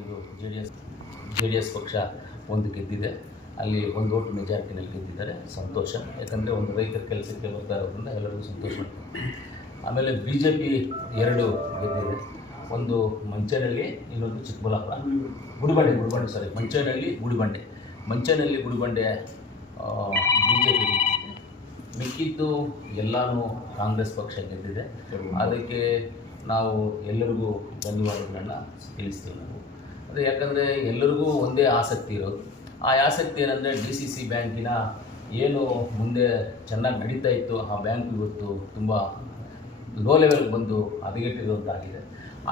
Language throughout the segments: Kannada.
ಇದು ಜೆ ಡಿ ಎಸ್ ಪಕ್ಷ ಒಂದು ಗೆದ್ದಿದೆ. ಅಲ್ಲಿ ಒಂದು ಓಟು ಮೆಜಾರಿಟಿನಲ್ಲಿ ಗೆದ್ದಿದ್ದಾರೆ, ಸಂತೋಷ. ಯಾಕಂದರೆ ಒಂದು ರೈತರ ಕೆಲಸಕ್ಕೆ ಬರ್ತಾ ಇರೋದ್ರಿಂದ ಎಲ್ಲರಿಗೂ ಸಂತೋಷ. ಆಮೇಲೆ BJP 2 ಗೆದ್ದಿದೆ. ಒಂದು ಮಂಚೇನಹಳ್ಳಿ, ಇನ್ನೊಂದು ಚಿಕ್ಕಬಳ್ಳಾಪುರ. ಗುಡಿಬಂಡೆ ಸಾರಿ, ಮಂಚೇನಹಳ್ಳಿ ಗುಡಿಬಂಡೆ BJP ಗೆದ್ದಿದೆ. ಮಿಕ್ಕಿದ್ದು ಎಲ್ಲನೂ ಕಾಂಗ್ರೆಸ್ ಪಕ್ಷ ಗೆದ್ದಿದೆ. ಅದಕ್ಕೆ ನಾವು ಎಲ್ಲರಿಗೂ ಧನ್ಯವಾದಗಳನ್ನು ತಿಳಿಸ್ತೀವಿ ನಾವು. ಅದು ಯಾಕಂದರೆ ಎಲ್ಲರಿಗೂ ಒಂದೇ ಆಸಕ್ತಿ ಇರೋದು. ಆ ಆಸಕ್ತಿ ಏನಂದರೆ DCC ಬ್ಯಾಂಕಿನ ಏನು ಮುಂದೆ ಚೆನ್ನಾಗಿ ನಡೀತಾ ಇತ್ತು, ಆ ಬ್ಯಾಂಕ್ ಇವತ್ತು ತುಂಬ ಲೋ ಲೆವೆಲ್ಗೆ ಬಂದು ಹದಗೆಟ್ಟಿರುವಂತಾಗಿದೆ.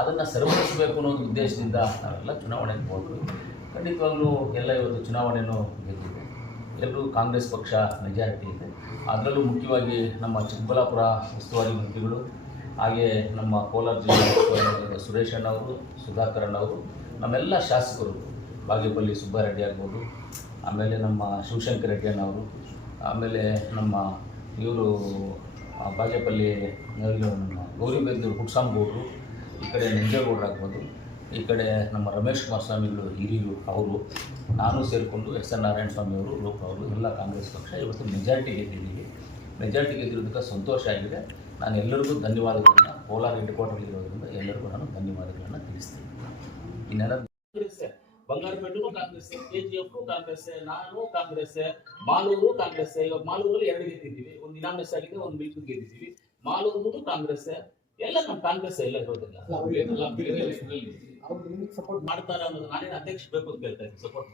ಅದನ್ನು ಸರಿಪಡಿಸಬೇಕು ಅನ್ನೋ ಉದ್ದೇಶದಿಂದ ನಾವೆಲ್ಲ ಚುನಾವಣೆಗೆ ಹೋದ್ವಿ. ಖಂಡಿತವಾಗ್ಲೂ ಎಲ್ಲ ಇವತ್ತು ಚುನಾವಣೆಯನ್ನು ಗೆದ್ದಿದೆ. ಎಲ್ಲರೂ ಕಾಂಗ್ರೆಸ್ ಪಕ್ಷ ಮೆಜಾರಿಟಿ ಇದೆ. ಅದರಲ್ಲೂ ಮುಖ್ಯವಾಗಿ ನಮ್ಮ ಚಿಕ್ಕಬಳ್ಳಾಪುರ ಉಸ್ತುವಾರಿ ಮಂತ್ರಿಗಳು, ಹಾಗೆ ನಮ್ಮ ಕೋಲಾರ ಜಿಲ್ಲೆ ಉಸ್ತುವಾರಿ ಸುರೇಶ್ ಅಣ್ಣವರು, ಸುಧಾಕರ್ ಅಣ್ಣವರು, ನಮ್ಮೆಲ್ಲ ಶಾಸಕರು, ಬಾಗೇಪಲ್ಲಿ ಸುಬ್ಬಾರೆಡ್ಡಿ ಆಗ್ಬೋದು, ಆಮೇಲೆ ನಮ್ಮ ಶಿವಶಂಕರ ರೆಡ್ಡಿ ಅಣ್ಣವರು, ಆಮೇಲೆ ನಮ್ಮ ಇವರು ಬಾಗೇಪಲ್ಲಿ ನಮ್ಮ ಗೌರಿಬಿದನೂರು ಹುಟ್ಸಾಂಗೌಡರು, ಈ ಕಡೆ ನಂಜೇಗೌಡರು ಆಗ್ಬೋದು, ಈ ಕಡೆ ನಮ್ಮ ರಮೇಶ್ ಕುಮಾರ್ ಸ್ವಾಮಿಗಳು ಹಿರಿಯರು ಅವರು, ನಾನು ಸೇರಿಕೊಂಡು SN ನಾರಾಯಣ ಸ್ವಾಮಿ ಅವರು, ಲೋಕ ಅವರು, ಎಲ್ಲ ಕಾಂಗ್ರೆಸ್ ಪಕ್ಷ ಇವತ್ತು ಮೆಜಾರಿಟಿ ಗೆದ್ದಿದ್ದೀವಿ. ಮೆಜಾರಿಟಿ ಗೆದ್ದಿರೋದಕ್ಕೆ ಸಂತೋಷ ಆಗಿದೆ. ನಾನು ಎಲ್ಲರಿಗೂ ಧನ್ಯವಾದಗಳನ್ನು, ಕೋಲಾರ ಹೆಡ್ ಕ್ವಾರ್ಟರ್ ಇರೋದ್ರಿಂದ ಎಲ್ಲರಿಗೂ ನಾನು ಧನ್ಯವಾದಗಳನ್ನು ತಿಳಿಸ್ತೀನಿ. ಇನ್ನೇನಾದ್ರು ಬಂಗಾರಪೇಟು ಕಾಂಗ್ರೆಸ್, KGF ಕಾಂಗ್ರೆಸ್, ನಾನು ಕಾಂಗ್ರೆಸ್, ಮಾಲೂರು ಕಾಂಗ್ರೆಸ್. ಇವಾಗ ಮಾಲೂರಲ್ಲಿ 2 ಗೆದ್ದಿದ್ದೀವಿ, ಒಂದು ಇನಾಮಸ್ ಆಗಿದೆ, ಒಂದು ಮಿಲ್ಕ್ ಗೆದ್ದಿದ್ದೀವಿ. ಮಾಲೂರು ಕಾಂಗ್ರೆಸ್, ಎಲ್ಲ ನಮ್ಮ ಕಾಂಗ್ರೆಸ್ ಎಲ್ಲ ಇರೋದಿಲ್ಲ. ಸಪೋರ್ಟ್ ಮಾಡ್ತಾರ ಅನ್ನೋದು ನಾನೇನು ಅಧ್ಯಕ್ಷ ಬೇಕು ಅಂತ ಕೇಳ್ತಾ ಇದ್ದೀನಿ. ಸಪೋರ್ಟ್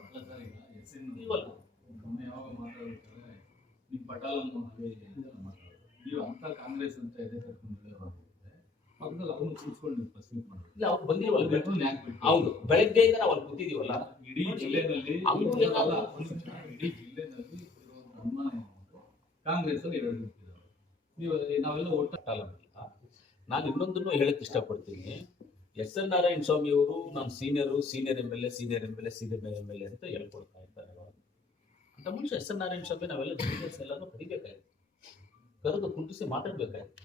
ನೀವು ಅಂತ ಕಾಂಗ್ರೆಸ್ ಅಂತ ಇದೆ ಇಲ್ಲ, ಅವ್ರು ಬಂದಿಲ್ವಲ್ಲ. ಹೌದು, ಬೆಳಗ್ಗೆಯಿಂದ ನಾವು ಅಲ್ಲಿ ಕೂತಿದೀವಲ್ಲ. ಇಡೀ ಜಿಲ್ಲೆನಲ್ಲಿ ಕಾಂಗ್ರೆಸ್ ಅಲ್ಲಿ 2 ನೀವು ನಾವೆಲ್ಲ ಒಟ್ಟಾಗಲ್ಲ. ನಾನು ಇನ್ನೊಂದನ್ನು ಹೇಳಕ್ ಇಷ್ಟಪಡ್ತೀನಿ. SN ನಾರಾಯಣ ಸ್ವಾಮಿ ಅವರು ನಮ್ಮ ಸೀನಿಯರ್ MLA ಅಂತ ಹೇಳ್ಕೊಳ್ತಾ ಇರ್ತಾರೆ. ಅಂತ ಮನುಷ್ಯ SN ನಾರಾಯಣ ಸ್ವಾಮಿ ನಾವೆಲ್ಲ ಜೂನಿಯರ್ಸ್ ಎಲ್ಲರೂ ಕರಿಬೇಕಾಯ್ತು, ಕರೆದು ಕುಂಟಿಸಿ ಮಾತಾಡ್ಬೇಕಾಯ್ತು.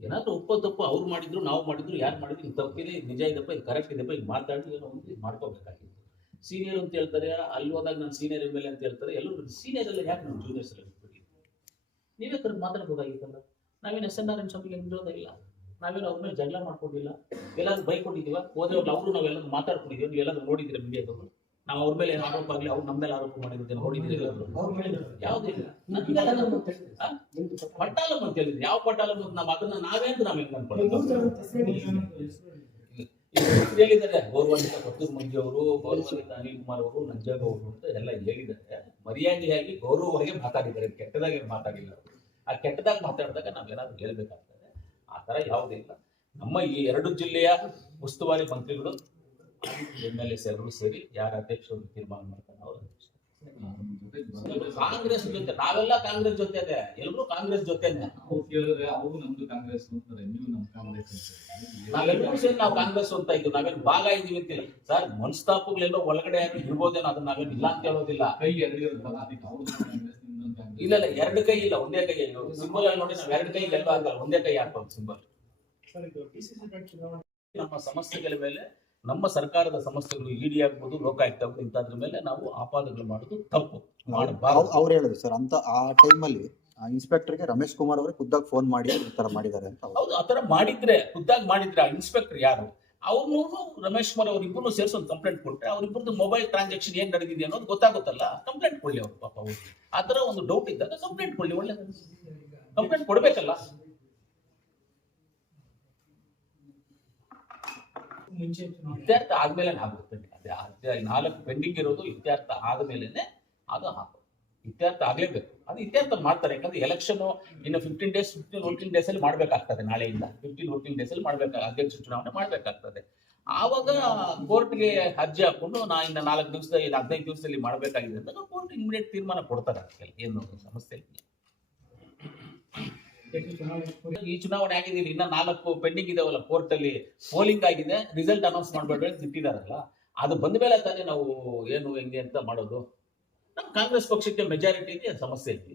ಏನಾದರೂ ತಪ್ಪು ಅವ್ರು ಮಾಡಿದ್ರು, ನಾವು ಮಾಡಿದ್ರು, ಯಾರು ಮಾಡಿದ್ರು, ಇದು ತಪ್ಪಿದೆ, ಇದು ನಿಜ ಇದಪ್ಪ, ಇದು ಕರೆಕ್ಟ್ ಇದೆಪ್ಪ, ಇದು ಮಾತಾಡಿ ಏನೋ ಒಂದು ಇದು ಮಾಡ್ಕೋಬೇಕಾಗಿತ್ತು. ಸೀನಿಯರ್ ಅಂತ ಹೇಳ್ತಾರೆ, ಅಲ್ಲಿ ಹೋದಾಗ ನಾನು ಸೀನಿಯರ್ MLA ಅಂತ ಹೇಳ್ತಾರೆ. ಎಲ್ಲರೂ ಸೀನಿಯರ್ ಎಲ್ಲ ಯಾಕೆ ನಮ್ಮ ಜೂನಿಯರ್ಸ್ ಎಲ್ಲ ಬಿಟ್ಬಿಡಿ, ನೀವೇ ಕರೆದು ಮಾತಾಡ್ಬೋದಾಗಿತ್ತಲ್ಲ. ನಾವೇನು SN ನಾರಾಯಣ ಸ್ವಾಮಿಗೆ ವಿರೋಧ ಇಲ್ಲ, ನಾವೇನು ಅವ್ರ ಮೇಲೆ ಜಗಳ ಮಾಡ್ಕೊಂಡಿಲ್ಲ, ಎಲ್ಲಾದ್ರೂ ಬೈಕೊಂಡಿದ್ದೀವ, ಹೋದವ್ರು ಅವರು ನಾವೆಲ್ಲರೂ ಮಾತಾಡ್ಕೊಂಡಿದ್ದೀವಿ. ನೀವು ಎಲ್ಲಾದ್ರೂ ನೋಡಿದ್ರೆ ಮೀಡಿಯಾದವರು ನಾವು ಅವ್ರ ಮೇಲೆ ಏನು ಆರೋಪ ಆಗಲಿ, ಅವ್ರು ನಮ್ಮ ಮೇಲೆ ಆರೋಪ ಮಾಡಿರೋದೇನು ನೋಡಿದ್ದೀರಿ? ಯಾವುದೂ ಇಲ್ಲ. ಪಟ್ಟಾಲಂ ಅಂತ ಹೇಳಿದ್ರು, ಯಾವ ಪಟ್ಟಾಲಂ ಅಂತ ನಾವು ಅದನ್ನ ನಾವೇಂದು ನಾವು ಹೆಂಗ್ ಅನ್ಕೊಳ್ಳೋದು? ಹೇಳಿದ್ದಾರೆ ಗೌರವಾನ್ವಿತ ಪತ್ತೂರು ಮಂಜು ಅವರು, ಗೌರವಾನ್ವಿತ ಅನಿಲ್ ಕುಮಾರ್ ಅವರು, ನಂಜೇಗೌಡರು ಅಂತ ಎಲ್ಲ ಹೇಳಿದ್ದಾರೆ. ಮರ್ಯಾದೆಯಾಗಿ ಗೌರವವಾಗಿ ಮಾತಾಡಿದ್ದಾರೆ, ಕೆಟ್ಟದಾಗಿ ಮಾತಾಡಿಲ್ಲ. ಆ ಕೆಟ್ಟದಾಗಿ ಮಾತಾಡಿದಾಗ ನಾವೇನಾದ್ರೂ ಹೇಳ್ಬೇಕಾಗ್ತದೆ. ಆ ಥರ ಯಾವುದಿಲ್ಲ. ನಮ್ಮ ಈ 2 ಜಿಲ್ಲೆಯ ಉಸ್ತುವಾರಿ ಮಂತ್ರಿಗಳು MLA ಎಲ್ಲರೂ ಸೇರಿ ಯಾರ ಅಧ್ಯಕ್ಷರು ತೀರ್ಮಾನ ಮಾಡ್ತಾರೆ ಅವರು ಅಧ್ಯಕ್ಷ. ಕಾಂಗ್ರೆಸ್ ಜೊತೆ ನಾವೆಲ್ಲ ಕಾಂಗ್ರೆಸ್ ಜೊತೆ ಇದೆ, ಎಲ್ಲರೂ ಕಾಂಗ್ರೆಸ್ ಜೊತೆ. ಅವ್ರು ಕೇಳಿದ್ರೆ ಅವರು ನಮ್ದು ಕಾಂಗ್ರೆಸ್ ಅಂತಾರೆ, ನೀವು ನಮ್ಮ ಕಾಂಗ್ರೆಸ್ ಅಂತ. ನಾವೆಲ್ಲರೂ ಸೇರಿ ನಾವು ಕಾಂಗ್ರೆಸ್ ಅಂತ ಇದ್ದೀವಿ, ನಾವೇನು ಭಾಗ ಇದೀವಿ ಅಂತಿಲ್ಲ ಸರ್. ಮನಸ್ತಾಪಗಳೆಲ್ಲೋ ಒಳಗಡೆ ಇರ್ಬೋದೇನೋ, ಅದನ್ನ ನಾವೇನು ಇಲ್ಲ ಅಂತ ಹೇಳೋದಿಲ್ಲ. ಕೈ 2 ಇಲ್ಲ 2 ಕೈ ಇಲ್ಲ, ಒಂದೇ ಕೈ. ಸಿಂಬಲ್ ಅಲ್ಲಿ ನೋಡಿ, ನಾವು 2 ಕೈ ಎಲ್ಲ ಆಗಲ್ಲ, ಒಂದೇ ಕೈ ಹಾಕೋದು ಸಿಂಬಲ್. ನಮ್ಮ ಸಮಸ್ಯೆಗಳ ಮೇಲೆ, ನಮ್ಮ ಸರ್ಕಾರದ ಸಮಸ್ಯೆಗಳು ED ಆಗ್ಬೋದು, ಲೋಕಾಯುಕ್ತ ಆಗ್ಬೋದು, ಇಂಥದ್ರ ಮೇಲೆ ನಾವು ಆಪಾದನೆಗಳು ಮಾಡೋದು ತಪ್ಪು ಮಾಡಬಾರದು. ಅವ್ರು ಹೇಳಿದ್ರು ಸರ್, ಅಂತ ಆ ಟೈಮಲ್ಲಿ ಇನ್ಸ್ಪೆಕ್ಟರ್ಗೆ ರಮೇಶ್ ಕುಮಾರ್ ಅವರೇ ಖುದ್ದಾಗಿ ಫೋನ್ ಮಾಡಿ ಈ ತರ ಮಾಡಿದ್ದಾರೆ ಅಂತ. ಹೌದು, ಆತರ ಮಾಡಿದ್ರೆ, ಖುದ್ದಾಗಿ ಮಾಡಿದ್ರೆ ಆ ಇನ್ಸ್ಪೆಕ್ಟರ್ ಯಾರು, ಅವ್ರು ರಮೇಶ್ ಕುಮಾರ್ ಅವ್ರಿಬ್ಬರು ಸೇರಿಸಿ ಒಂದು ಕಂಪ್ಲೇಂಟ್ ಕೊಟ್ಟರೆ ಅವ್ರಿಬ್ಬರದ್ದು ಮೊಬೈಲ್ ಟ್ರಾನ್ಸಾಕ್ಷನ್ ಏನ್ ನಡೆದಿದೆ ಅನ್ನೋದು ಗೊತ್ತಾಗುತ್ತಲ್ಲ. ಕಂಪ್ಲೇಂಟ್ ಕೊಡ್ಲಿ ಅವ್ರು, ಪಾಪ ಅವ್ರು ಆ ತರ ಒಂದು ಡೌಟ್ ಇದ್ದಾಗ ಕಂಪ್ಲೇಂಟ್ ಕೊಡ್ಲಿ, ಒಳ್ಳೆ ಕಂಪ್ಲೇಂಟ್ ಕೊಡ್ಬೇಕಲ್ಲ. ಇತ್ಯರ್ಥ ಆದ್ಮೇಲೆ ಆಗುತ್ತೆ. ಅದೇ 4 ಪೆಂಡಿಂಗ್ ಇರೋದು ಇತ್ಯರ್ಥ ಆದ್ಮೇಲೆನೆ ಅದು ಹಾಕೋದು. ಇತ್ಯರ್ಥ ಆಗ್ಲೇಬೇಕು, ಅದು ಇತ್ಯರ್ಥ ಮಾಡ್ತಾರೆ. ಯಾಕಂದ್ರೆ ಎಲೆಕ್ಷನ್ ಇನ್ನು 15 ವರ್ಕಿಂಗ್ ಡೇಸ್ ಅಲ್ಲಿ ಮಾಡ್ಬೇಕಾಗ್ತದೆ. ನಾಳೆಯಿಂದ 15 ವರ್ಕಿಂಗ್ ಡೇಸ್ ಅಲ್ಲಿ ಅಧ್ಯಕ್ಷ ಚುನಾವಣೆ ಮಾಡ್ಬೇಕಾಗ್ತದೆ. ಆವಾಗ ಕೋರ್ಟ್ಗೆ ಅರ್ಜಿ ಹಾಕೊಂಡು ಇನ್ನು 4 ದಿವಸ 15 ದಿವಸದಲ್ಲಿ ಮಾಡ್ಬೇಕಾಗಿದೆ ಅಂದಾಗ ಕೋರ್ಟ್ ಇಮಿಡಿಯೇಟ್ ತೀರ್ಮಾನ ಕೊಡ್ತಾರೆ. ಅದಕ್ಕೆ ಏನು ಸಮಸ್ಯೆ ಇಲ್ಲ. ಈ ಚುನಾವಣೆ ಆಗಿದೆ, ಇನ್ನ 4 ಪೆಂಡಿಂಗ್ ಇದಾವಲ್ಲ ಕೋರ್ಟ್ ಅಲ್ಲಿ, ಪೋಲಿಂಗ್ ಆಗಿದೆ, ರಿಸಲ್ಟ್ ಅನೌನ್ಸ್ ಮಾಡ್ಬೇಡ್ರಿ ಅಂತ ಇಟ್ಟಿದಾರಲ್ಲ. ಅದು ಬಂದ ಮೇಲೆ ತಾನೇ ನಾವು ಏನು ಹೆಂಗೆ ಅಂತ ಮಾಡೋದು. ನಮ್ಮ ಕಾಂಗ್ರೆಸ್ ಪಕ್ಷಕ್ಕೆ ಮೆಜಾರಿಟಿ ಇದೆ, ಸಮಸ್ಯೆ ಇದೆ.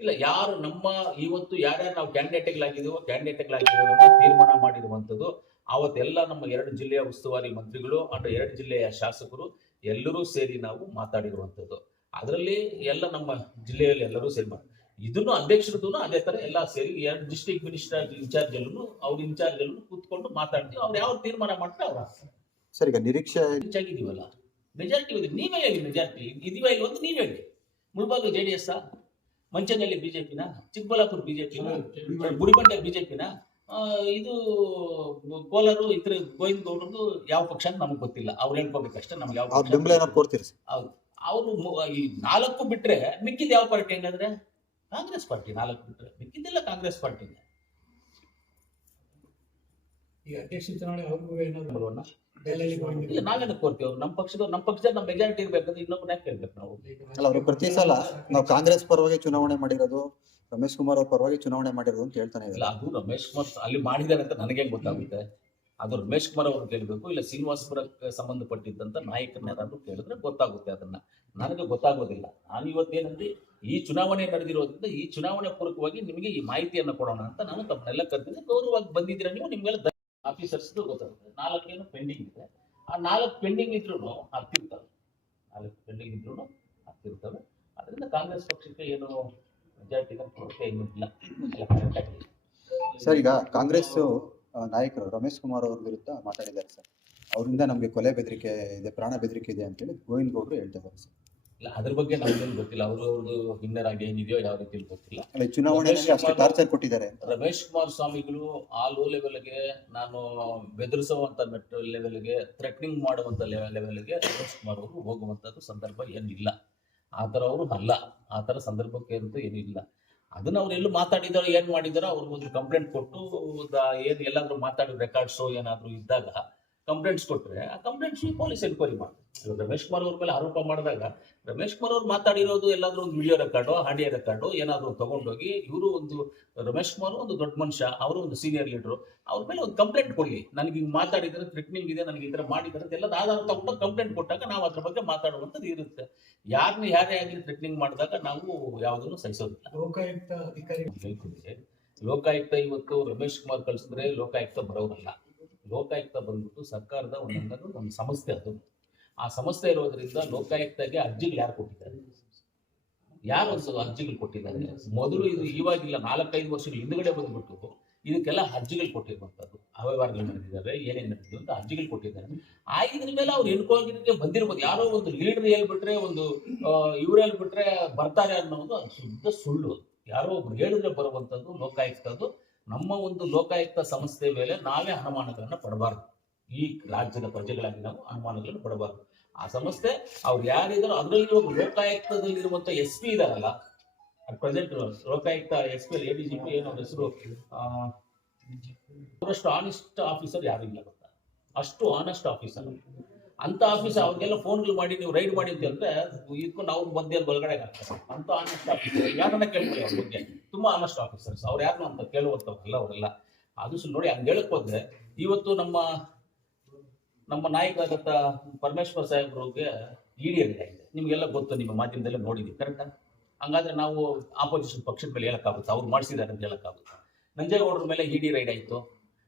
ಇಲ್ಲ, ಯಾರು ನಮ್ಮ ಇವತ್ತು ಯಾರ್ಯಾರು ನಾವು ಕ್ಯಾಂಡಿಡೇಟ್ಗಳಾಗಿದ್ದೀವೋ ತೀರ್ಮಾನ ಮಾಡಿರುವಂಥದ್ದು ಅವತ್ತೆಲ್ಲ ನಮ್ಮ 2 ಜಿಲ್ಲೆಯ ಉಸ್ತುವಾರಿ ಮಂತ್ರಿಗಳು ಅಥವಾ 2 ಜಿಲ್ಲೆಯ ಶಾಸಕರು ಎಲ್ಲರೂ ಸೇರಿ ನಾವು ಮಾತಾಡಿರುವಂಥದ್ದು. ಅದರಲ್ಲಿ ಎಲ್ಲ ನಮ್ಮ ಜಿಲ್ಲೆಯಲ್ಲಿ ಎಲ್ಲರೂ ಸೇರಿ ಇದನ್ನು ಅಧ್ಯಕ್ಷರದ್ದು ಅದೇ ತರ ಎಲ್ಲ ಸೇರಿ 2 ಡಿಸ್ಟ್ರಿಕ್ಟ್ ಮಿನಿಸ್ಟರ್ ಇನ್ಚಾರ್ಜ್ ಎಲ್ಲೂ ಅವ್ರ ಇನ್ಚಾರ್ಜ್ ಎಲ್ಲೂ ಕೂತ್ಕೊಂಡು ಮಾತಾಡ್ತೀವಿ. ಅವ್ರು ಯಾವ ತೀರ್ಮಾನ ಮಾಡ್ತಾರೆ ಅವ್ರ ಸರ್ ಈಗ ನಿರೀಕ್ಷೆ ಹೆಚ್ಚಾಗಿದೀವಲ್ಲ, ಮೆಜಾರಿಟಿ ಇದೆ. ನೀವೇ ಹೇಳಿ ಮೆಜಾರಿಟಿ ಇದೀವ ಇಲ್ಲ ಅಂತ ನೀವ್ ಹೇಳಿ. ಮುಳಬಾಗಿಲು JDS, ಮಂಚನಹಳ್ಳಿ ಬಿಜೆಪಿನ, ಚಿಕ್ಕಬಳ್ಳಾಪುರ ಬಿಜೆಪಿನ, ಗುಡಿಬಂಡೆ ಬಿಜೆಪಿನ, ಇದು ಕೋಲಾರ ಇತರ ಗೋವಿಂದ ಗೌಡರದು ಯಾವ ಪಕ್ಷ ಅಂತ ನಮ್ಗೆ ಗೊತ್ತಿಲ್ಲ. ಅವ್ರು ಹೇಳ್ಕೋಬೇಕಷ್ಟೇ ನಮ್ಗೆ ಯಾವ ಅವ್ರ ಬೆಂಬಲ ಏನಾದ್ರು ಕೊಡ್ತೀರಿ ಸರ್? ಹೌದು, ಅವರು ಈ 4 ಬಿಟ್ರೆ ಮಿಕ್ಕಿದ ಯಾವ ಪಾರ್ಟಿ ಹಂಗಂದ್ರೆ ಕಾಂಗ್ರೆಸ್ ಪಾರ್ಟಿ. 4 ಬಿಟ್ರೆ ಮಿಕ್ಕಿದ್ದೆಲ್ಲ ಕಾಂಗ್ರೆಸ್ ಪಾರ್ಟಿನೇ. ಈ ಅಧ್ಯಕ್ಷ ಚುನಾವಣೆ ಅವ್ರಿಗೂ ಏನಾದ್ರು ಇಲ್ಲ, ನಾವೇನಕ್ಕೆ ಕೋರ್ತೀವಿ? ಅವ್ರು ನಮ್ಮ ಪಕ್ಷದ ನಮ್ಮ ಮೆಜಾರಿಟಿ ಇರ್ಬೇಕಂದ್ರೆ ಇನ್ನೊಬ್ಬನ ಕೇಳ್ಬೇಕು ನಾವು. ಅಲ್ಲ, ಅವ್ರು ಪ್ರತಿ ಸಲ ನಾವು ಕಾಂಗ್ರೆಸ್ ಪರವಾಗಿ ಚುನಾವಣೆ ಮಾಡಿರೋದು, ರಮೇಶ್ ಕುಮಾರ್ ಅವ್ರ ಪರವಾಗಿ ಚುನಾವಣೆ ಮಾಡಿರೋದು ಅಂತ ಹೇಳ್ತಾನೆ ಇಲ್ಲ, ಇದ್ದಾರೆ. ಅದು ರಮೇಶ್ ಕುಮಾರ್ ಅಲ್ಲಿ ಮಾಡಿದ್ದಾರೆ ಅಂತ ನನಗೆ ಗೊತ್ತಾಗುತ್ತೆ. ಅದು ರಮೇಶ್ ಕುಮಾರ್ ಅವ್ರು ಕೇಳಬೇಕು, ಇಲ್ಲ ಶ್ರೀನಿವಾಸಪುರಕ್ಕೆ ಸಂಬಂಧಪಟ್ಟಿದ್ದಂತ ನಾಯಕರನ್ನ ಯಾರಾದ್ರೂ ಕೇಳಿದ್ರೆ ಗೊತ್ತಾಗುತ್ತೆ. ಅದನ್ನ ನನಗೆ ಗೊತ್ತಾಗೋದಿಲ್ಲ. ನಾನು ಇವತ್ತೇನಂದ್ರೆ ಈ ಚುನಾವಣೆ ನಡೆದಿರೋದ್ರಿಂದ ಈ ಚುನಾವಣೆ ಪೂರ್ವಕವಾಗಿ ನಿಮಗೆ ಈ ಮಾಹಿತಿಯನ್ನು ಕೊಡೋಣ ಅಂತ ನಾನು ತಮ್ಮನ್ನೆಲ್ಲ ಕರೆದಿದ್ದೆ. ಗೌರವವಾಗಿ ಬಂದಿದ್ದೀರಾ ನೀವು. ನಿಮ್ಗೆಲ್ಲ ಆಫೀಸರ್ಸ್ ಗೊತ್ತಾಗುತ್ತೆ. 4 ಏನು ಪೆಂಡಿಂಗ್ ಇದೆ. ಆ 4 ಪೆಂಡಿಂಗ್ ಇದ್ರು ಆಗ್ತಿರ್ತವೆ. 4 ಪೆಂಡಿಂಗ್ ಇದ್ರು ಆಗ್ತಿರ್ತವೆ. ಅದರಿಂದ ಕಾಂಗ್ರೆಸ್ ಪಕ್ಷಕ್ಕೆ ಏನು ಮೆಜಾರಿಟಿ ಕೊರತೆ ಏನೂ ಇಲ್ಲ. ಸರ್ ಈಗ ಕಾಂಗ್ರೆಸ್ ನಾಯಕರು ರಮೇಶ್ ಕುಮಾರ್ ಅವ್ರ ವಿರುದ್ಧ ಮಾತಾಡಿದ್ದಾರೆ ಸರ್. ಅವರಿಂದ ನಮ್ಗೆ ಕೊಲೆ ಬೆದರಿಕೆ ಇದೆ, ಪ್ರಾಣ ಬೆದರಿಕೆ ಇದೆ ಅಂತೇಳಿ ಗೋವಿಂದ್ ಗೌಡ್ರು ಹೇಳ್ತಾ ಇದ್ದಾರೆ ಸರ್. ಇಲ್ಲ, ಅದ್ರ ಬಗ್ಗೆ ನಮ್ಗೇನು ಗೊತ್ತಿಲ್ಲ. ಅವ್ರದ್ದು ಹಿನ್ನರ್ ಆಗಿ ಏನಿದೆಯೋ ಯಾವ ರೀತಿ ಗೊತ್ತಿಲ್ಲ. ಅಲ್ಲ, ಚುನಾವಣೆಯಲ್ಲಿ ಅಷ್ಟು ಟಾರ್ಚರ್ ಕೊಟ್ಟಿದ್ದಾರೆ ಅಂತ. ರಮೇಶ್ ಕುಮಾರ್ ಸ್ವಾಮಿಗಳು ಆ ಲೋ ಲೆವೆಲ್ಗೆ, ನಾನು ಬೆದರಿಸುವಂತ ಲೆವೆಲ್ಗೆ, ಥ್ರೆಟ್ನಿಂಗ್ ಮಾಡುವಂತ ಲೆವೆಲ್ಗೆ ರಮೇಶ್ ಕುಮಾರ್ ಅವರು ಹೋಗುವಂತದ್ದು ಸಂದರ್ಭ ಏನಿಲ್ಲ. ಆ ಥರ ಅವರು ಅಲ್ಲ. ಆ ಥರ ಸಂದರ್ಭಕ್ಕೆ ಅಂತೂ ಏನೂ ಇಲ್ಲ. ಅದನ್ನ ಅವ್ರು ಎಲ್ಲೂ ಮಾತಾಡಿದಾರೋ ಏನ್ ಮಾಡಿದಾರೋ ಅವ್ರಿಗೊಂದು ಕಂಪ್ಲೇಂಟ್ ಕೊಟ್ಟು ಏನ್ ಎಲ್ಲಾದ್ರೂ ಮಾತಾಡಿದ ರೆಕಾರ್ಡ್ಸು ಏನಾದ್ರು ಇದ್ದಾಗ ಕಂಪ್ಲೇಂಟ್ಸ್ ಕೊಟ್ರೆ ಆ ಕಂಪ್ಲೇಂಟ್ಸ್ ಪೊಲೀಸ್ ಎನ್ಕ್ವೈರಿ ಮಾಡ್ತಾರೆ. ರಮೇಶ್ ಕುಮಾರ್ ಅವ್ರ ಮೇಲೆ ಆರೋಪ ಮಾಡಿದಾಗ ರಮೇಶ್ ಕುಮಾರ್ ಅವ್ರು ಮಾತಾಡಿರೋದು ಎಲ್ಲಾದ್ರೂ ಒಂದು ವಿಡಿಯೋ ರೆಕಾರ್ಡು, ಆಡಿಯೋ ರೆಕಾರ್ಡು ಏನಾದ್ರು ತಗೊಂಡೋಗಿ ಇವರು ಒಂದು ರಮೇಶ್ ಕುಮಾರ್ ಒಂದು ದೊಡ್ಡ ಮನುಷ್ಯ, ಅವರು ಒಂದು ಸೀನಿಯರ್ ಲೀಡರ್, ಅವ್ರ ಮೇಲೆ ಒಂದು ಕಂಪ್ಲೇಂಟ್ ಕೊಡ್ಲಿ. ನನಗೆ ಹಿಂಗೆ ಮಾತಾಡಿದ್ರೆ ಥ್ರೆಟ್ನಿಂಗ್ ಇದೆ, ನನಗೆ ಈ ಥರ ಮಾಡಿದ್ರೆ ಎಲ್ಲ ಆಧಾರ ತಗೊಂಡು ಕಂಪ್ಲೇಂಟ್ ಕೊಟ್ಟಾಗ ನಾವು ಅದ್ರ ಬಗ್ಗೆ ಮಾತಾಡುವಂಥದ್ದು ಇರುತ್ತೆ. ಯಾರೇ ಆಗಲಿ ಥ್ರೆಟ್ನಿಂಗ್ ಮಾಡಿದಾಗ ನಾವು ಯಾವುದನ್ನು ಸಹಿಸೋದಿಲ್ಲ. ಲೋಕಾಯುಕ್ತ ಅಧಿಕಾರಿ ಲೋಕಾಯುಕ್ತ ಇವತ್ತು ರಮೇಶ್ ಕುಮಾರ್ ಕಳಿಸಿದ್ರೆ ಲೋಕಾಯುಕ್ತ ಬರೋರಲ್ಲ. ಲೋಕಾಯುಕ್ತ ಬಂದ್ಬಿಟ್ಟು ಸರ್ಕಾರದ ಒಂದು ಸಂಸ್ಥೆ. ಅದು ಆ ಸಂಸ್ಥೆ ಇರೋದ್ರಿಂದ ಲೋಕಾಯುಕ್ತಗೆ ಅರ್ಜಿಗಳು ಯಾರು ಕೊಟ್ಟಿದ್ದಾರೆ? ಯಾರು ಅರ್ಜಿಗಳು ಕೊಟ್ಟಿದ್ದಾರೆ? ಮೊದಲು ಇದು ಇವಾಗಿಲ್ಲ, 4-5 ವರ್ಷಗಳ ಹಿಂದುಗಡೆ ಬಂದ್ಬಿಟ್ಟು ಇದಕ್ಕೆಲ್ಲ ಅರ್ಜಿಗಳು ಕೊಟ್ಟಿರುವಂತದ್ದು. ಅವ್ಯವಹಾರಗಳು ನಡೆದಿದ್ದಾವೆ, ಏನೇನು ನಡೆದಿದೆ ಅಂತ ಅರ್ಜಿಗಳು ಕೊಟ್ಟಿದ್ದಾರೆ. ಇದ್ರ ಮೇಲೆ ಅವ್ರು ಎನ್ಕ್ವೈರಿಗೆ ಬಂದಿರ್ಬೋದು. ಯಾರೋ ಒಂದು ಲೀಡರ್ ಹೇಳ್ಬಿಟ್ರೆ, ಒಂದು ಇವ್ರು ಹೇಳ್ಬಿಟ್ರೆ ಬರ್ತಾರೆ ಅನ್ನೋದು ಶುದ್ಧ ಸುಳ್ಳು. ಯಾರೋ ಒಬ್ರು ಹೇಳಿದ್ರೆ ಬರುವಂತದ್ದು ಲೋಕಾಯುಕ್ತದ್ದು. ನಮ್ಮ ಒಂದು ಲೋಕಾಯುಕ್ತ ಸಂಸ್ಥೆ ಮೇಲೆ ನಾವೇ ಅನುಮಾನಗಳನ್ನ ಪಡಬಾರ್ದು. ಈ ರಾಜ್ಯದ ಪ್ರಜೆಗಳಾಗಿ ನಾವು ಅನುಮಾನಗಳನ್ನು ಪಡಬಾರ್ದು. ಆ ಸಂಸ್ಥೆ ಅವ್ರು ಯಾರಿದಾರೋ ಅದರಲ್ಲಿ ಲೋಕಾಯುಕ್ತದಲ್ಲಿರುವಂತ SP ಇದಾರಲ್ಲ, ಪ್ರೆಸೆಂಟ್ ಲೋಕಾಯುಕ್ತ SP ADGP ಏನೋ ಹೆಸರು, ಅವರಷ್ಟು ಆನೆಸ್ಟ್ ಆಫೀಸರ್ ಯಾರು ಇಲ್ಲ ಗೊತ್ತಾ? ಅಷ್ಟು ಆನೆಸ್ಟ್ ಆಫೀಸರ್. ಅಂತ ಆಫೀಸ್ ಅವ್ರಿಗೆಲ್ಲ ಫೋನ್ಗಳು ಮಾಡಿ ನೀವು ರೈಡ್ ಮಾಡಿ ಅಂತ ಹೇಳಿದ್ರೆ ಇದ್ಕೊಂಡು ಅವ್ರು ಮಧ್ಯ ಒಳಗಡೆ ಹಾಕ್ತಾರೆ. ಅಂತ ಆನೆಸ್ಟ್ ಆಫೀಸರ್ ಯಾರನ್ನ ಕೇಳ್ಕೊಳ್ಳಿ. ಅವ್ರ ಬಗ್ಗೆ ತುಂಬಾ ಆನೆಸ್ಟ್ ಆಫೀಸರ್ಸ್ ಅವ್ರು ಯಾರನ್ನ ಅಂತ ಕೇಳುವಂತವ್ರಲ್ಲ ಅವರೆಲ್ಲ. ಅದು ನೋಡಿ ಹಂಗೆ ಹೇಳಕ್ ಹೋದ್ರೆ ಇವತ್ತು ನಮ್ಮ ನಾಯಕರಾದಂತ ಪರಮೇಶ್ವರ್ ಸಾಹೇಬ್ರಿಗೆ ED ರೈಡ್ ಆಗಿದೆ. ನಿಮ್ಗೆಲ್ಲ ಗೊತ್ತು, ನಿಮ್ಮ ಮಾಧ್ಯಮದಲ್ಲೇ ನೋಡಿದ್ವಿ, ಕರೆಕ್ಟಾ? ಹಂಗಾದ್ರೆ ನಾವು ಆಪೋಸಿಷನ್ ಪಕ್ಷದ ಮೇಲೆ ಹೇಳಕ್ಕಾಗುತ್ತೆ ಅವ್ರು ಮಾಡಿಸಿದ್ದಾರೆ ಅಂತ ಹೇಳಕ್ಕಾಗುತ್ತೆ? ನಂಜೇಗೌಡರ ಮೇಲೆ ED ರೈಡ್ ಆಯ್ತು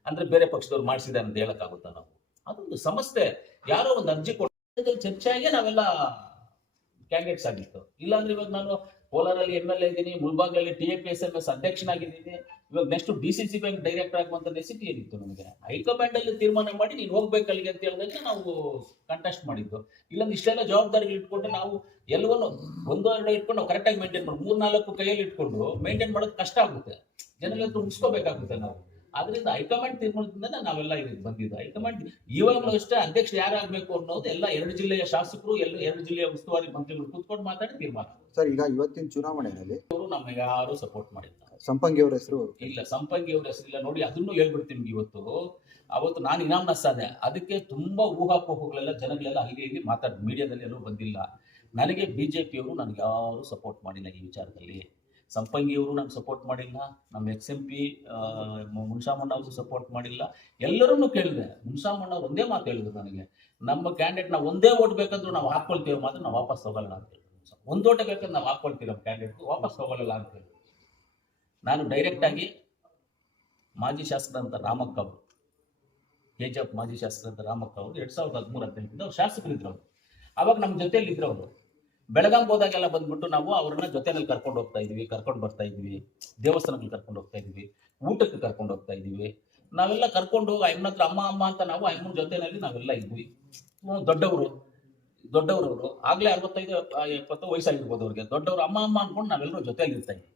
ಅಂದ್ರೆ ಬೇರೆ ಪಕ್ಷದವ್ರು ಮಾಡಿಸಿದ್ದಾರೆ ಅಂತ ಹೇಳಕ್ಕಾಗುತ್ತಾ ನಾವು? ಅದೊಂದು ಸಂಸ್ಥೆ. ಯಾರೋ ಒಂದು ಅರ್ಜಿ ಕೊಟ್ಟು ಚರ್ಚೆಯಾಗಿ ನಾವೆಲ್ಲ ಕ್ಯಾಂಡಿಡೇಟ್ಸ್ ಆಗಿತ್ತು. ಇಲ್ಲಾಂದ್ರೆ ಇವಾಗ ನಾನು ಕೋಲಾರಲ್ಲಿ MLA ಇದ್ದೀನಿ, ಮುಳಬಾಗಿಲಲ್ಲಿ TAPSMS ಅಧ್ಯಕ್ಷನಾಗಿದ್ದೀನಿ. ಇವಾಗ ನೆಕ್ಸ್ಟ್ DCC ಬ್ಯಾಂಕ್ ಡೈರೆಕ್ಟರ್ ಆಗುವಂತ ನೆಸಿಟಿ ಏನಿತ್ತು ನಮಗೆ? ಹೈಕಮಾಂಡ್ ಅಲ್ಲಿ ತೀರ್ಮಾನ ಮಾಡಿ ನೀನು ಹೋಗ್ಬೇಕಲ್ಲಿಗೆ ಅಂತ ಹೇಳಿದಾಗ ನಾವು ಕಂಟೆಸ್ಟ್ ಮಾಡಿದ್ದು. ಇಲ್ಲಂದ್ರೆ ಇಷ್ಟೆಲ್ಲ ಜವಾಬ್ದಾರಿಗಳು ಇಟ್ಕೊಂಡು ನಾವು ಎಲ್ಲವನ್ನೂ 1-2 ಇಟ್ಕೊಂಡು ನಾವು ಕರೆಕ್ಟಾಗಿ ಮೇಂಟೈನ್ ಮಾಡಿ 3-4 ಕೈಯಲ್ಲಿ ಇಟ್ಕೊಂಡು ಮೇಂಟೈನ್ ಮಾಡೋದು ಕಷ್ಟ ಆಗುತ್ತೆ. ಜನಗಳ ಮುಗಿಸ್ಕೋಬೇಕಾಗುತ್ತೆ ನಾವು. ಆದ್ರಿಂದ ಹೈಕಮಾಂಡ್ ತೀರ್ಮಾನದಿಂದ ನಾವೆಲ್ಲ ಇದಕ್ಕೆ ಬಂದಿದ್ದು. ಹೈಕಮಾಂಡ್ ಇವಾಗಲೂ ಅಷ್ಟೇ ಅಧ್ಯಕ್ಷ ಯಾರಾಗಬೇಕು ಅನ್ನೋದು ಎಲ್ಲ 2 ಜಿಲ್ಲೆಯ ಶಾಸಕರು, 2 ಜಿಲ್ಲೆಯ ಉಸ್ತುವಾರಿ ಮಂತ್ರಿಗಳು ಕೂತ್ಕೊಂಡು ಮಾತಾಡಿ ತೀರ್ಮಾನ. ಸರ್ ಈಗ ಇವತ್ತಿನ ಚುನಾವಣೆಯಲ್ಲಿ ಅವರು ನಮಗೆ ಯಾರು ಸಪೋರ್ಟ್ ಮಾಡಿಲ್ಲ. ಸಂಪಂಗಿ ಅವ್ರ ಹೆಸರು ಇಲ್ಲ, ಸಂಪಂಗಿ ಅವ್ರ ಹೆಸರಿಲ್ಲ. ನೋಡಿ, ಅದನ್ನು ಹೇಳ್ಬಿಡ್ತೀನಿ. ಅವತ್ತು ನಾನು ಇನಾಮ್ ನಸ್ಸಾದೆ. ಅದಕ್ಕೆ ತುಂಬಾ ಊಹಾಪೋಹಗಳೆಲ್ಲ ಜನಗಳೆಲ್ಲ ಇಲ್ಲಿ ಮೀಡಿಯಾದಲ್ಲಿ ಎಲ್ಲೂ ಬಂದಿಲ್ಲ. ನನಗೆ BJP-ಯವರು ನನಗೆ ಯಾರು ಸಪೋರ್ಟ್ ಮಾಡಿಲ್ಲ ಈ ವಿಚಾರದಲ್ಲಿ. ಸಂಪಂಗಿಯವರು ನಾನು ಸಪೋರ್ಟ್ ಮಾಡಿಲ್ಲ, ನಮ್ಮ XMP ಮುನ್ಸಾಮಣ್ಣ ಅವರು ಸಪೋರ್ಟ್ ಮಾಡಿಲ್ಲ. ಎಲ್ಲರನ್ನೂ ಕೇಳಿದೆ. ಮುನ್ಸಾಮಣ್ಣ ಅವ್ರು ಒಂದೇ ಮಾತು ಹೇಳಿದ್ರು ನನಗೆ, ನಮ್ಮ ಕ್ಯಾಂಡಿಡೇಟ್ ನಾವು ಒಂದೇ ಓಟ್ ಬೇಕಂದ್ರೂ ನಾವು ಹಾಕೊಳ್ತೀವಿ, ಮಾತ್ರ ನಾವು ವಾಪಸ್ ತಗೊಳ್ಳಲ್ಲ ಅಂತ ಹೇಳಿ. ಒಂದು ಓಟೆ ಬೇಕಂದ್ರೆ ನಾವು ಹಾಕೊಳ್ತೀವಿ, ನಮ್ಮ ಕ್ಯಾಂಡಿಡೇಟ್ ವಾಪಸ್ ತಗೊಳ್ಳಲ್ಲ ಅಂತ ಹೇಳಿ. ನಾನು ಡೈರೆಕ್ಟ್ ಆಗಿ ಮಾಜಿ ಶಾಸಕರಂತ ರಾಮಕ್ಕ ಅವರು KGF ಮಾಜಿ ಶಾಸಕರಾದ ರಾಮಕ್ಕ ಅವರು 2013-14 ಅವ್ರು ಶಾಸಕರಿದ್ರು ಅವರು. ಅವಾಗ ನಮ್ಮ ಜೊತೆಯಲ್ಲಿ ಇದ್ರು ಅವರು. ಬೆಳಗಾಂ ಹೋದಾಗೆಲ್ಲ ಬಂದ್ಬಿಟ್ಟು ನಾವು ಅವ್ರನ್ನ ಜೊತೆಯಲ್ಲಿ ಕರ್ಕೊಂಡು ಹೋಗ್ತಾ ಇದ್ವಿ, ಕರ್ಕೊಂಡು ಬರ್ತಾ ಇದ್ವಿ, ದೇವಸ್ಥಾನಕ್ಕೆ ಕರ್ಕೊಂಡು ಹೋಗ್ತಾ ಇದ್ವಿ, ಊಟಕ್ಕೆ ಕರ್ಕೊಂಡು ಹೋಗ್ತಾ ಇದ್ವಿ. ನಾವೆಲ್ಲ ಕರ್ಕೊಂಡು ಹೋಗಿ ಅಮ್ಮನ ಹತ್ರ ಅಮ್ಮ ಅಮ್ಮ ಅಂತ ನಾವು ಅಮ್ಮನ ಜೊತೆಯಲ್ಲಿ ನಾವೆಲ್ಲ ಇದ್ವಿ. ದೊಡ್ಡವರು ಆಗ್ಲೇ 65-70 ವಯಸ್ಸಾಗಿರ್ಬೋದು ಅವ್ರಿಗೆ. ದೊಡ್ಡವರು ಅಮ್ಮ ಅಮ್ಮ ಅನ್ಕೊಂಡು ನಾವೆಲ್ಲರೂ ಜೊತೆಯಲ್ಲಿ ಇರ್ತಾ ಇದ್ವಿ.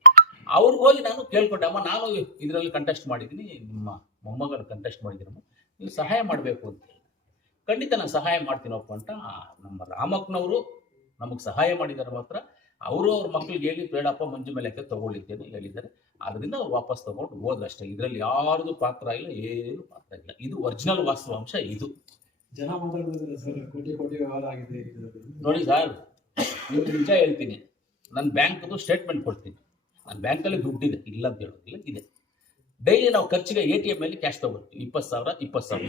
ಅವ್ರಿಗೆ ಹೋಗಿ ನಾನು ಕೇಳ್ಕೊಂಡೆ, ಅಮ್ಮ ನಾನು ಇದರಲ್ಲಿ ಕಂಟೆಸ್ಟ್ ಮಾಡಿದ್ದೀನಿ, ನಿಮ್ಮ ಮೊಮ್ಮಗನ ಕಂಟೆಸ್ಟ್ ಮಾಡಿದ್ದೀನಮ್ಮ, ನೀವು ಸಹಾಯ ಮಾಡಬೇಕು ಅಂತ. ಖಂಡಿತ ನಾನು ಸಹಾಯ ಮಾಡ್ತೀನಪ್ಪ ಅಂತ ನಮ್ಮ ರಾಮಕ್ಕನವರು ನಮಗೆ ಸಹಾಯ ಮಾಡಿದ್ದಾರೆ. ಮಾತ್ರ ಅವರು ಅವ್ರ ಮಕ್ಕಳಿಗೆ ಹೇಳಿ ಬೇಡಪ್ಪ ಮಂಜು ಮೇಲಕ್ಕೆ ತಗೊಳ್ಳಿದ್ದೇನೆ ಹೇಳಿದ್ದಾರೆ. ಅದರಿಂದ ಅವ್ರು ವಾಪಸ್ ತಗೊಂಡು ಹೋದ್ರಷ್ಟೇ. ಇದರಲ್ಲಿ ಯಾರ್ದು ಪಾತ್ರ ಇಲ್ಲ, ಏನು ಪಾತ್ರ ಇಲ್ಲ. ಇದು ಒರಿಜಿನಲ್ ವಾಸ್ತವಾಂಶ. ಇದು ಜನ ಮಾತಾಡಿದ್ರೆ ಸರ್ ಕೋಟಿ ಕೋಟಿ ವ್ಯವಹಾರ ಆಗಿದೆ ಇದರಲ್ಲಿ. ನೋಡಿ ಸರ್, ನೀವು ನಿಜ ಹೇಳ್ತೀನಿ, ನನ್ನ ಬ್ಯಾಂಕ್ದು ಸ್ಟೇಟ್ಮೆಂಟ್ ಕೊಡ್ತೀನಿ. ನನ್ನ ಬ್ಯಾಂಕಲ್ಲಿ ದುಡ್ಡಿದೆ, ಇಲ್ಲ ಅಂತ ಹೇಳೋದಿಲ್ಲ, ಇದೆ. ಡೈಲಿ ನಾವು ಖರ್ಚಿಗೆ ATM ಅಲ್ಲಿ ಕ್ಯಾಶ್ ತಗೊಳ್ತೀವಿ. 20,000,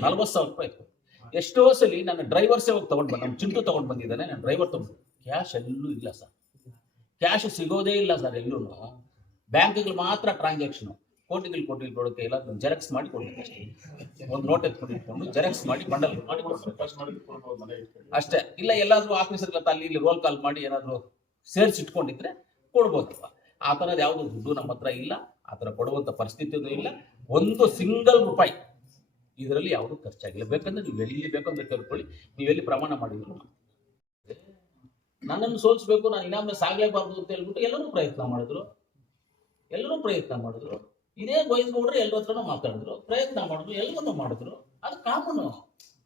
40,000 ರೂಪಾಯಿ ಇತ್ತು. ಎಷ್ಟೋ ಸಲ ನನ್ನ ಡ್ರೈವರ್ಸೇ ಹೋಗಿ ತಗೊಂಡು ನಮ್ಮ ಚಿಂಟು ತಗೊಂಡು ಬಂದಿದ್ದಾನೆ, ನನ್ನ ಡ್ರೈವರ್ ತಗೊಂಡು. ಕ್ಯಾಶ್ ಎಲ್ಲೂ ಇಲ್ಲ ಸರ್, ಕ್ಯಾಶ್ ಸಿಗೋದೇ ಇಲ್ಲ ಸರ್. ಎಲ್ಲೂ ಬ್ಯಾಂಕ್ಗಳು ಮಾತ್ರ ಟ್ರಾನ್ಸಾಕ್ಷನು. ಕೋಟಿಗಳು ಕೊಡೋಕೆ ಎಲ್ಲ ಜೆರಾಕ್ಸ್ ಮಾಡಿ ಕೊಡ್ಬೇಕು ಅಷ್ಟೇ. ಒಂದು ನೋಟ್ ಎತ್ಕೊಂಡು ಜೆರಾಕ್ಸ್ ಮಾಡಿ ಬಂಡಲ್ ಮಾಡಿ ಅಷ್ಟೇ. ಇಲ್ಲ ಎಲ್ಲಾದ್ರೂ ಆಫೀಸರ್ ಅಲ್ಲಿ ಇಲ್ಲಿ ರೋಲ್ ಕಾಲ್ ಮಾಡಿ ಏನಾದ್ರು ಸೇರಿಸಿಟ್ಕೊಂಡಿದ್ರೆ ಕೊಡ್ಬೋದಪ್ಪ. ಆ ಥರದ್ದು ಯಾವುದು ದುಡ್ಡು ನಮ್ಮ ಹತ್ರ ಇಲ್ಲ, ಆ ಥರ ಕೊಡುವಂಥ ಪರಿಸ್ಥಿತಿಯೂ ಇಲ್ಲ. ಒಂದು ಸಿಂಗಲ್ ರೂಪಾಯಿ ಇದರಲ್ಲಿ ಯಾವುದು ಖರ್ಚಾಗಿಲ್ಲ. ಬೇಕಂದ್ರೆ ನೀವು ಎಲ್ಲಿ ಬೇಕಂದ್ರೆ ಕರ್ಕೊಳ್ಳಿ, ನೀವೆಲ್ಲಿ ಪ್ರಮಾಣ ಮಾಡಿದ್ರು. ನನ್ನನ್ನು ಸೋಲಿಸಬೇಕು, ನಾನು ಇನ್ನಾಮೆ ಸಾಗಲೇಬಾರ್ದು ಅಂತ ಹೇಳ್ಬಿಟ್ಟು ಎಲ್ಲರೂ ಪ್ರಯತ್ನ ಮಾಡಿದ್ರು. ಇದೇ ಗೋವಿಂದಗೌಡರು ಎಲ್ಲರ ಹತ್ರನೂ ಮಾತಾಡಿದ್ರು, ಪ್ರಯತ್ನ ಮಾಡಿದ್ರು, ಎಲ್ಲವನ್ನೂ ಮಾಡಿದ್ರು. ಅದು ಕಾಮನು.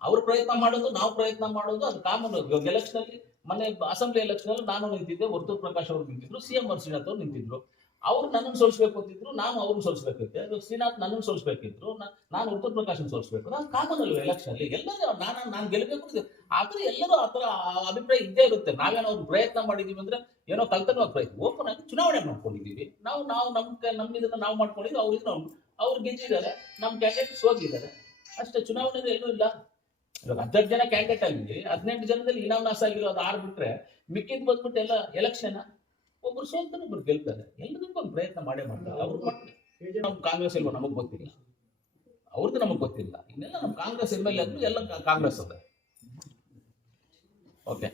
ಅವ್ರು ಪ್ರಯತ್ನ ಮಾಡೋದು, ನಾವು ಪ್ರಯತ್ನ ಮಾಡೋದು, ಅದು ಕಾಮನು. ಇವಾಗ ಎಲೆಕ್ಷನ್ ಅಲ್ಲಿ, ಮೊನ್ನೆ ಅಸೆಂಬ್ಲಿ ಎಲೆಕ್ಷನ್ ಅಲ್ಲಿ ನಾನು ನಿಂತಿದ್ದೆ, ವರ್ತೂರ್ ಪ್ರಕಾಶ್ ಅವರು ನಿಂತಿದ್ರು, CM ಶ್ರೀನಾಥ್ ಅವರು ನಿಂತಿದ್ರು. ಅವ್ರು ನನ್ನನ್ನು ಸೋಲಿಸಬೇಕು ಅಂತಿದ್ರು, ನಾನು ಅವ್ರನ್ನ ಸೋಲಿಸಬೇಕಿದ್ದೆ. ಶ್ರೀನಾಥ್ ನನ್ನನ್ನು ಸೋಲಿಸಬೇಕಿದ್ರು, ನಾನು ವರ್ತೂರ್ ಪ್ರಕಾಶ್ ಸೋಲಿಸಬೇಕು. ನಾನು ಕಾಮನ್ ಅಲ್ವ ಎಲೆಕ್ಷನ್ ಅಲ್ಲಿ. ಎಲ್ಲರೂ ನಾನು ಗೆಲ್ಲಬೇಕು, ಆದ್ರೆ ಎಲ್ಲರೂ ಆ ಥರ ಅಭಿಪ್ರಾಯ ಇದ್ದೇ ಇರುತ್ತೆ. ನಾವೇನೋ ಅವ್ರು ಪ್ರಯತ್ನ ಮಾಡಿದೀವಿ ಅಂದ್ರೆ ಏನೋ ಕಲ್ತನವಾಗಿ ಪ್ರಯತ್ನ. ಓಪನ್ ಆಗಿ ಚುನಾವಣೆ ಮಾಡ್ಕೊಂಡಿದ್ದೀವಿ ನಾವು ನಮ್ಮ ಇದನ್ನ ನಾವು ಮಾಡ್ಕೊಂಡಿದ್ವಿ. ಅವ್ರು ಗೆದ್ದಿದ್ದಾರೆ, ನಮ್ಮ ಕ್ಯಾಂಡಿಡೇಟ್ ಸೋತಿದ್ದಾರೆ ಅಷ್ಟೇ. ಚುನಾವಣೆ ಎಲ್ಲೂ ಇಲ್ಲ. ಇವಾಗ 18 ಜನ ಕ್ಯಾಂಡಿಡೇಟ್ ಆಗಿ 18 ಜನದಲ್ಲಿ ಇನಾಮ್ನಾಸ್ ಆಗಿರೋ ಅದು 6 ಬಿಟ್ರೆ ಮಿಕ್ಕಿದ್ ಬಂದ್ಬಿಟ್ಟು ಎಲ್ಲ ಎಲೆಕ್ಷನ್ ಒಬ್ರು ಸೋಲ್ತಾನೆ, ಒಬ್ರು ಗೆಲ್ತಾರೆ. ಎಲ್ಲದಕ್ಕೂ ಒಂದು ಪ್ರಯತ್ನ ಮಾಡೇ ಮಾಡ್ತಾರೆ. ಅವ್ರು ನಮ್ಮ ಕಾಂಗ್ರೆಸ್ ಇಲ್ವೋ ನಮಗ್ ಗೊತ್ತಿಲ್ಲ, ಅವ್ರದ್ದು ನಮಗ್ ಗೊತ್ತಿಲ್ಲ. ಇನ್ನೆಲ್ಲ ನಮ್ಮ ಕಾಂಗ್ರೆಸ್ MLA ಎಲ್ಲ ಕಾಂಗ್ರೆಸ್ ಅದ. ಓಕೆ.